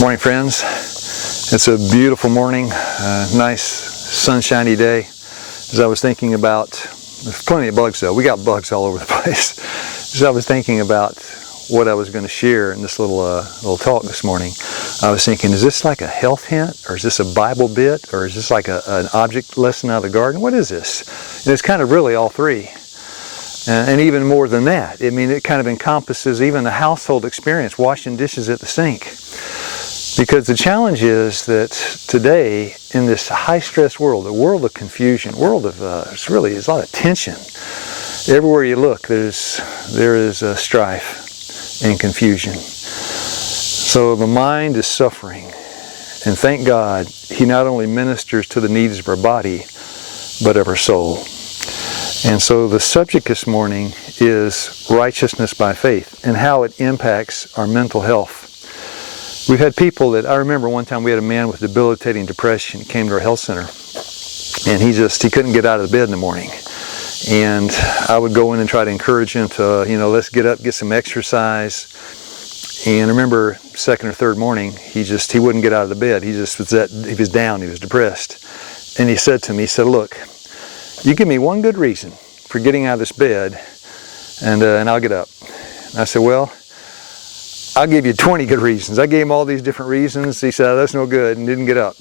Morning, friends. It's a beautiful morning, nice sunshiny day. As I was thinking about, there's plenty of bugs though. We got bugs all over the place. As I was thinking about what I was going to share in this little talk this morning, I was thinking, is this like a health hint, or is this a Bible bit, or is this like an object lesson out of the garden? What is this? And it's kind of really all three. And even more than that. I mean, it kind of encompasses even the household experience, washing dishes at the sink. Because the challenge is that today, in this high-stress world, a world of confusion, world of, there's a lot of tension. Everywhere you look, there is strife and confusion. So the mind is suffering. And thank God, He not only ministers to the needs of our body, but of our soul. And so the subject this morning is righteousness by faith and how it impacts our mental health. We've had people that, I remember one time we had a man with debilitating depression. He came to our health center, and he couldn't get out of the bed in the morning. And I would go in and try to encourage him to, let's get up, get some exercise. And I remember second or third morning, he wouldn't get out of the bed. He was down, he was depressed. And he said to me, look, you give me one good reason for getting out of this bed, and I'll get up. And I said, well, I'll give you 20 good reasons. I gave him all these different reasons. He said, that's no good, and didn't get up.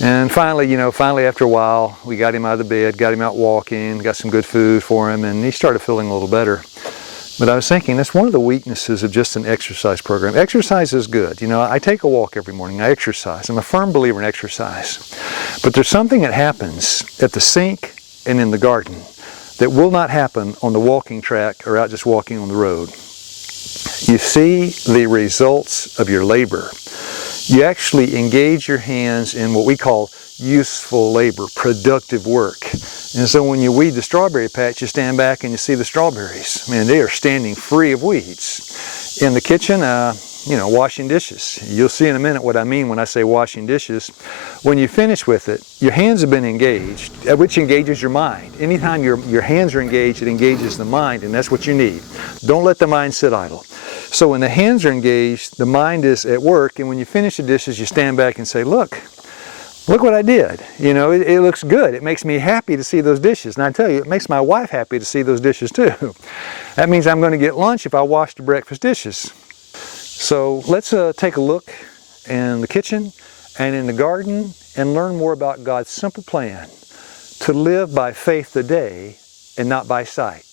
And finally after a while, we got him out of the bed, got him out walking, got some good food for him, and he started feeling a little better. But I was thinking, that's one of the weaknesses of just an exercise program. Exercise is good. I take a walk every morning. I exercise. I'm a firm believer in exercise. But there's something that happens at the sink and in the garden that will not happen on the walking track or out just walking on the road. You see the results of your labor. You actually engage your hands in what we call useful labor, productive work. And so when you weed the strawberry patch, you stand back and you see the strawberries. Man, they are standing free of weeds. In the kitchen, washing dishes. You'll see in a minute what I mean when I say washing dishes. When you finish with it, your hands have been engaged, which engages your mind. Anytime your hands are engaged, it engages the mind, and that's what you need. Don't let the mind sit idle. So when the hands are engaged, the mind is at work, and when you finish the dishes, you stand back and say, look what I did. It looks good. It makes me happy to see those dishes. And I tell you, it makes my wife happy to see those dishes too. That means I'm going to get lunch if I wash the breakfast dishes. So let's take a look in the kitchen and in the garden and learn more about God's simple plan to live by faith today and not by sight.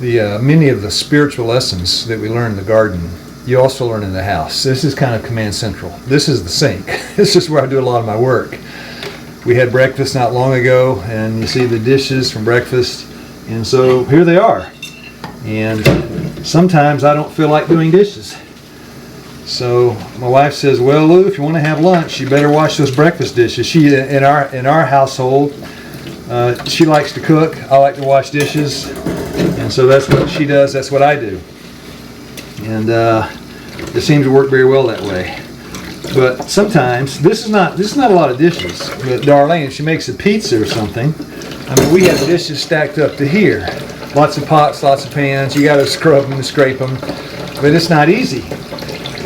Many of the spiritual lessons that we learn in the garden, you also learn in the house. This is kind of command central. This is the sink. This is where I do a lot of my work. We had breakfast not long ago, and you see the dishes from breakfast, and so here they are. And sometimes I don't feel like doing dishes. So my wife says, well, Lou, if you want to have lunch, you better wash those breakfast dishes. She, in our household, she likes to cook. I like to wash dishes. And so that's what she does. That's what I do. And it seems to work very well that way. But sometimes, this is not a lot of dishes. But Darlene, if she makes a pizza or something, we have dishes stacked up to here. Lots of pots, lots of pans. You got to scrub them and scrape them. But it's not easy.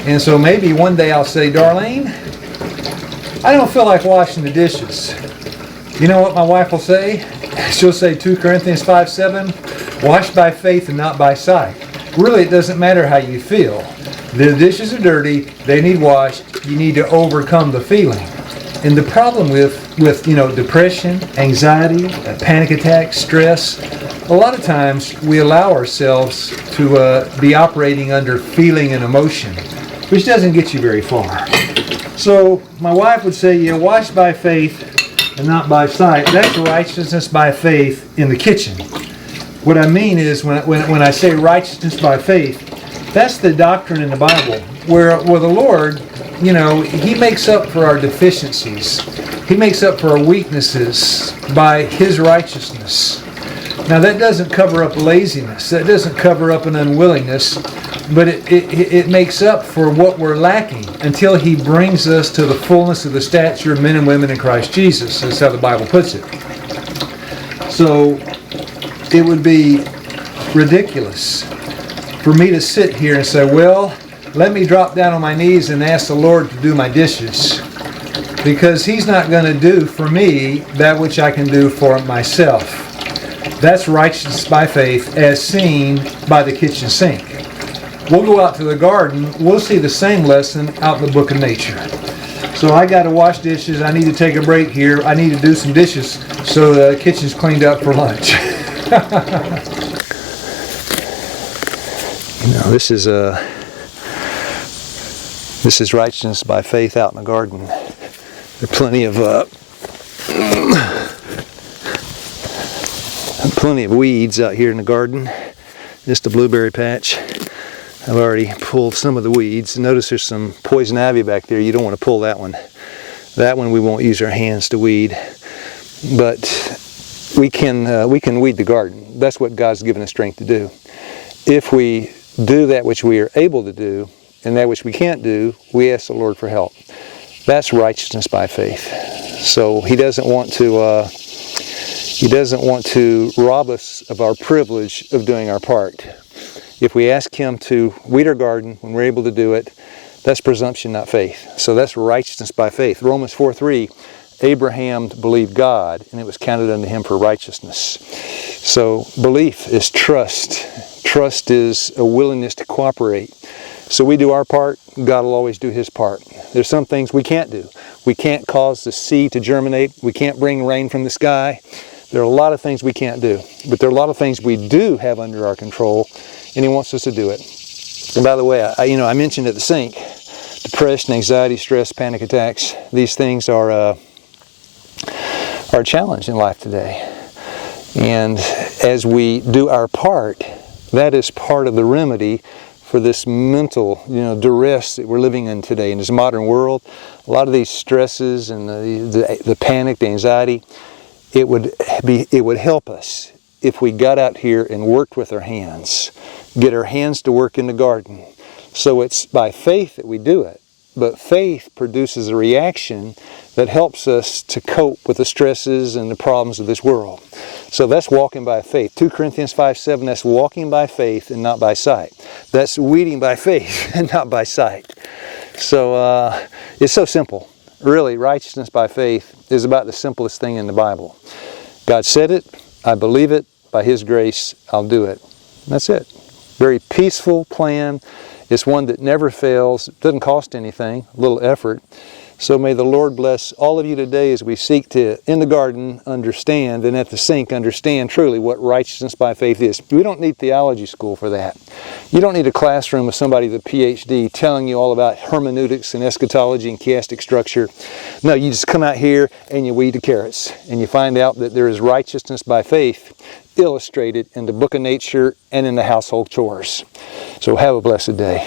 And so maybe one day I'll say, Darlene, I don't feel like washing the dishes. You know what my wife will say? She'll say 2 Corinthians 5:7, wash by faith and not by sight. Really, it doesn't matter how you feel. The dishes are dirty, they need washed, you need to overcome the feeling. And the problem with depression, anxiety, panic attacks, stress, a lot of times we allow ourselves to be operating under feeling and emotion, which doesn't get you very far. So my wife would say, wash by faith and not by sight. That's righteousness by faith in the kitchen. What I mean is when I say righteousness by faith, that's the doctrine in the Bible where the Lord, He makes up for our deficiencies. He makes up for our weaknesses by His righteousness. Now that doesn't cover up laziness. That doesn't cover up an unwillingness. But it makes up for what we're lacking until He brings us to the fullness of the stature of men and women in Christ Jesus. That's how the Bible puts it. So it would be ridiculous for me to sit here and say, well, let me drop down on my knees and ask the Lord to do my dishes. Because He's not going to do for me that which I can do for myself. That's righteousness by faith as seen by the kitchen sink. We'll go out to the garden, we'll see the same lesson out in the book of nature. So I got to wash dishes, I need to take a break here, I need to do some dishes so the kitchen's cleaned up for lunch. This is righteousness by faith out in the garden. There are plenty of weeds out here in the garden. Just a blueberry patch. I've already pulled some of the weeds. Notice there's some poison ivy back there. You don't want to pull that one. That one we won't use our hands to weed. But we can weed the garden. That's what God's given us strength to do. If we do that which we are able to do, and that which we can't do, we ask the Lord for help. That's righteousness by faith. So He doesn't want to rob us of our privilege of doing our part. If we ask Him to weed our garden when we're able to do it, that's presumption, not faith. So that's righteousness by faith. Romans 4:3, Abraham believed God, and it was counted unto him for righteousness. So belief is trust. Trust is a willingness to cooperate. So we do our part, God will always do His part. There's some things we can't do. We can't cause the seed to germinate. We can't bring rain from the sky. There are a lot of things we can't do. But there are a lot of things we do have under our control, and He wants us to do it. And by the way, I mentioned at the sink, depression, anxiety, stress, panic attacks. These things are a challenge in life today. And as we do our part, that is part of the remedy for this mental, duress that we're living in today in this modern world. A lot of these stresses and the panic, the anxiety, it would help us if we got out here and worked with our hands, get our hands to work in the garden. So it's by faith that we do it, but faith produces a reaction that helps us to cope with the stresses and the problems of this world. So that's walking by faith. 2 Corinthians 5:7, that's walking by faith and not by sight. That's weeding by faith and not by sight. So it's so simple. Really, righteousness by faith is about the simplest thing in the Bible. God said it, I believe it, by His grace, I'll do it. That's it. Very peaceful plan. It's one that never fails. It doesn't cost anything, a little effort. So may the Lord bless all of you today as we seek to, in the garden, understand, and at the sink, understand truly what righteousness by faith is. We don't need theology school for that. You don't need a classroom with somebody with a PhD telling you all about hermeneutics and eschatology and chiastic structure. No, you just come out here and you weed the carrots, and you find out that there is righteousness by faith illustrated in the book of nature and in the household chores. So have a blessed day.